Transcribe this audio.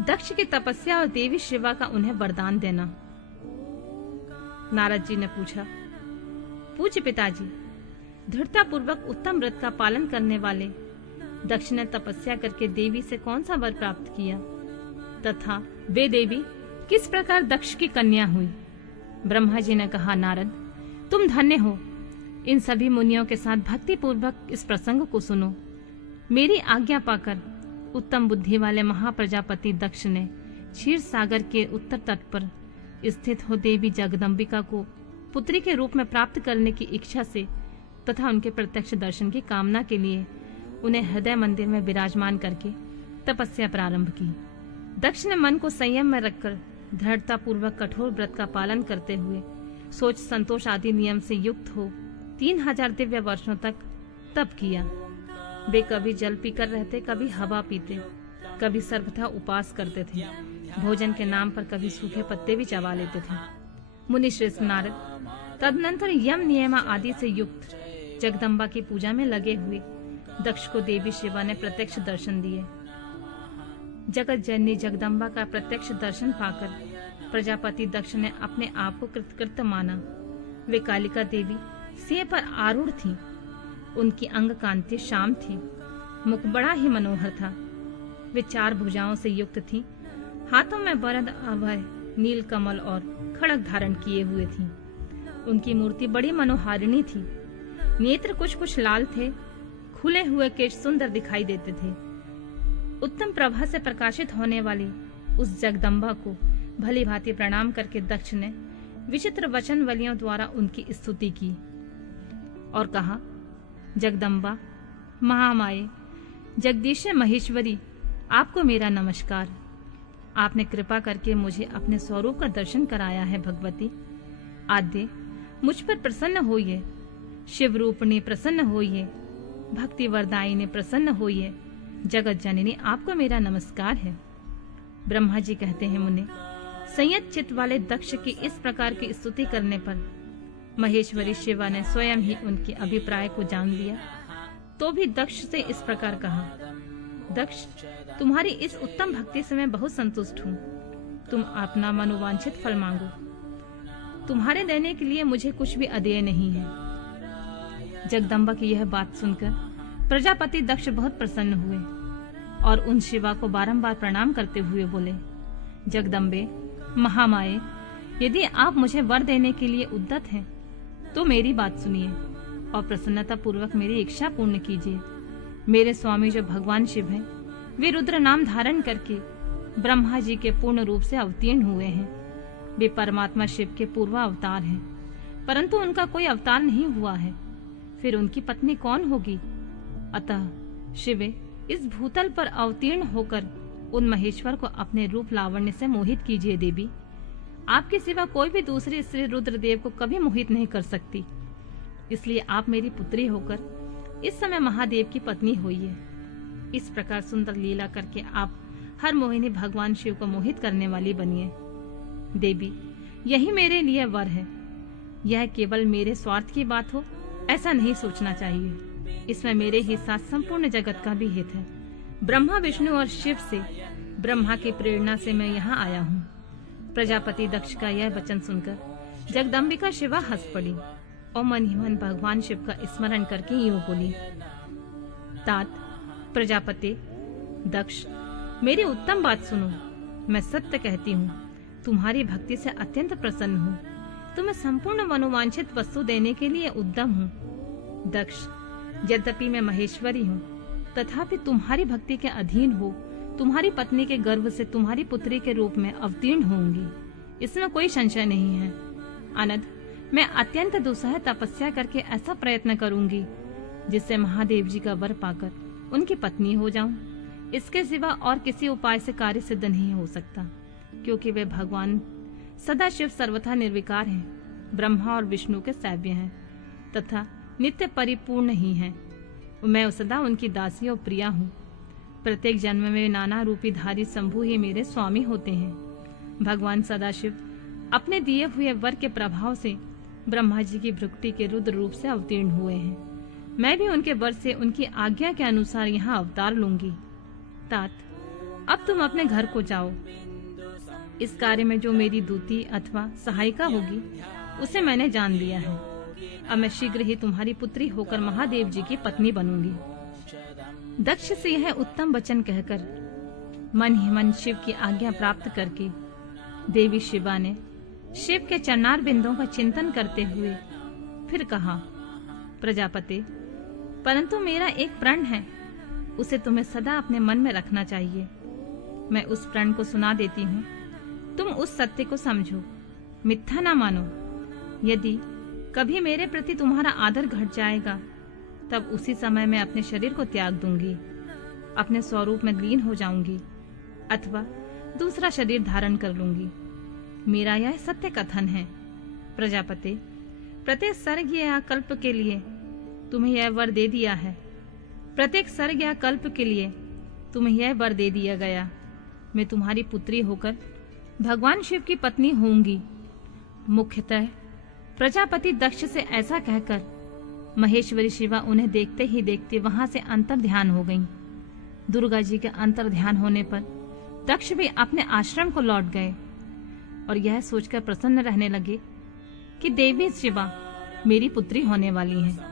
दक्ष की तपस्या और देवी शिवा का उन्हें वरदान देना। नारद जी ने पूछा, पूज्य पिताजी, दृढ़तापूर्वक उत्तम व्रत का पालन करने वाले दक्ष ने तपस्या करके देवी से कौन सा वर प्राप्त किया तथा वे देवी किस प्रकार दक्ष की कन्या हुई? ब्रह्मा जी ने कहा, नारद, तुम धन्य हो। इन सभी मुनियों के साथ भक्ति पूर्वक इस प्रसंग को सुनो। मेरी आज्ञा पाकर उत्तम बुद्धि वाले महाप्रजापति दक्ष ने क्षीर सागर के उत्तर तट पर स्थित हो देवी जगदम्बिका को पुत्री के रूप में प्राप्त करने की इच्छा से तथा उनके प्रत्यक्ष दर्शन की कामना के लिए उन्हें हृदय मंदिर में विराजमान करके तपस्या प्रारंभ की। दक्ष ने मन को संयम में रखकर दृढ़ता पूर्वक कठोर व्रत का पालन करते हुए सोच संतोष आदि नियम से युक्त हो 3000 दिव्य वर्षों तक तप किया। वे कभी जल पीकर रहते, कभी हवा पीते, कभी सर्वथा उपवास करते थे। भोजन के नाम पर कभी सूखे पत्ते भी चबा लेते थे। मुनि श्रेष्ठ नारद तदनंतर यम नियम आदि से युक्त जगदम्बा की पूजा में लगे हुए दक्ष को देवी शिवा ने प्रत्यक्ष दर्शन दिए। जगत जननी जगदम्बा का प्रत्यक्ष दर्शन पाकर प्रजापति दक्ष ने अपने आप को कृतकृत्य माना। वे कालिका देवी सिंह पर आरूढ़ थी। उनकी अंग कांति श्याम थी, मुख बड़ा ही मनोहर था। वे 4 भुजाओं से युक्त थी, हाथों में वरद अभय नील कमल और खड़ग धारण किए हुए थी। उनकी मूर्ति बड़ी मनोहारिणी थी। नेत्र कुछ कुछ लाल थे, खुले हुए केश सुंदर दिखाई देते थे। उत्तम प्रभा से प्रकाशित होने वाली उस जगदम्बा को भली भांति प्रणाम करके दक्ष ने विचित्र वचन वलियों द्वारा उनकी स्तुति की और कहा, जगदम्बा, महामाये, जगदीश महेश्वरी, आपको मेरा नमस्कार। आपने कृपा करके मुझे अपने स्वरूप का दर्शन कराया है। भगवती आद्य मुझ पर प्रसन्न होइए, शिव रूपणी प्रसन्न होइए, भक्ति वरदायिनी प्रसन्न होइए। जगत जननी, आपको मेरा नमस्कार है। ब्रह्मा जी कहते हैं, मुने, संयत चित्त वाले दक्ष की इस प्रकार की स्तुति करने पर महेश्वरी शिवा ने स्वयं ही उनके अभिप्राय को जान लिया। तो भी दक्ष से इस प्रकार कहा, दक्ष, तुम्हारी इस उत्तम भक्ति से मैं बहुत संतुष्ट हूँ। तुम अपना मनोवांछित फल मांगो। तुम्हारे देने के लिए मुझे कुछ भी अदेय नहीं है। जगदम्बा की यह बात सुनकर प्रजापति दक्ष बहुत प्रसन्न हुए और उन शिवा को बारंबार प्रणाम करते हुए बोले, जगदम्बे, महामाये, यदि आप मुझे वर देने के लिए उद्यत हैं तो मेरी बात सुनिए और प्रसन्नता पूर्वक मेरी इच्छा पूर्ण कीजिए। मेरे स्वामी जो भगवान शिव हैं, वे रुद्र नाम धारण करके ब्रह्मा जी के पूर्ण रूप से अवतीर्ण हुए हैं। वे परमात्मा शिव के पूर्वा अवतार हैं, परंतु उनका कोई अवतार नहीं हुआ है। फिर उनकी पत्नी कौन होगी? अतः शिवे, इस भूतल पर अवतीर्ण होकर उन महेश्वर को अपने रूप लावण्य से मोहित कीजिए। देवी, आपके सिवा कोई भी दूसरी स्त्री रुद्रदेव को कभी मोहित नहीं कर सकती। इसलिए आप मेरी पुत्री होकर इस समय महादेव की पत्नी होइए। इस प्रकार सुंदर लीला करके आप हर मोहिनी भगवान शिव को मोहित करने वाली बनिए। देवी, यही मेरे लिए वर है। यह केवल मेरे स्वार्थ की बात हो ऐसा नहीं सोचना चाहिए। इसमें मेरे ही साथ संपूर्ण जगत का भी हित है। ब्रह्मा, विष्णु और शिव से ब्रह्मा की प्रेरणा से मैं यहाँ आया हूँ। प्रजापति दक्ष का यह वचन सुनकर जगदम्बिका शिवा हंस पड़ी और मन ही मन भगवान शिव का स्मरण करके यूं बोली, तात, प्रजापति दक्ष, मेरी उत्तम बात सुनो। मैं सत्य कहती हूँ, तुम्हारी भक्ति से अत्यंत प्रसन्न हूँ। तुम्हें संपूर्ण मनोवांछित वस्तु देने के लिए उद्यम हूँ। दक्ष, यद्यपि मैं महेश्वरी हूँ, तथापि तुम्हारी भक्ति के अधीन हो तुम्हारी पत्नी के गर्भ से तुम्हारी पुत्री के रूप में अवतीर्ण होंगी। इसमें कोई संशय नहीं है। अनद, मैं अत्यंत दुस्सह तपस्या करके ऐसा प्रयत्न करूंगी जिससे महादेव जी का वर पाकर उनकी पत्नी हो जाऊं। इसके सिवा और किसी उपाय से कार्य सिद्ध नहीं हो सकता, क्योंकि वे भगवान सदाशिव सर्वथा निर्विकार हैं, ब्रह्मा और विष्णु के सेव्य हैं तथा नित्य परिपूर्ण ही हैं। मैं सदा उनकी दासी और प्रिया हूँ। प्रत्येक जन्म में नाना रूपी धारी शंभु ही मेरे स्वामी होते हैं। भगवान सदाशिव अपने दिए हुए वर के प्रभाव से ब्रह्मा जी की भृकुटी के रुद्र रूप से अवतीर्ण हुए हैं। मैं भी उनके वर से उनकी आज्ञा के अनुसार यहाँ अवतार लूंगी। तात, अब तुम अपने घर को जाओ। इस कार्य में जो मेरी दूती अथवा सहायिका होगी उसे मैंने जान लिया है। अब मैं शीघ्र ही तुम्हारी पुत्री होकर महादेव जी की पत्नी बनूंगी। दक्ष से यह उत्तम वचन कहकर मन ही मन शिव की आज्ञा प्राप्त करके देवी शिवा ने शिव के चरणार बिंदों का चिंतन करते हुए फिर कहा, प्रजापति, परंतु मेरा एक प्रण है, उसे तुम्हें सदा अपने मन में रखना चाहिए। मैं उस प्रण को सुना देती हूँ, तुम उस सत्य को समझो, मिथ्या ना मानो। यदि कभी मेरे प्रति तुम्हारा आदर घट जाएगा तब उसी समय मैं अपने शरीर को त्याग दूंगी, अपने स्वरूप में लीन हो जाऊंगी अथवा दूसरा शरीर धारण कर लूंगी। मेरा यह सत्य कथन है। प्रजापति, प्रत्येक सर्ग या कल्प के लिए तुम्हें यह वर दे दिया है। प्रत्येक सर्ग या कल्प के लिए तुम्हें यह वर दे दिया गया। मैं तुम्हारी पुत्री होकर भगवान शिव की पत्नी होंगी। मुख्यतः प्रजापति दक्ष से ऐसा कहकर महेश्वरी शिवा उन्हें देखते ही देखते वहां से अंतर ध्यान हो गईं। दुर्गा जी के अंतर ध्यान होने पर दक्ष भी अपने आश्रम को लौट गए और यह सोचकर प्रसन्न रहने लगे कि देवी शिवा मेरी पुत्री होने वाली है।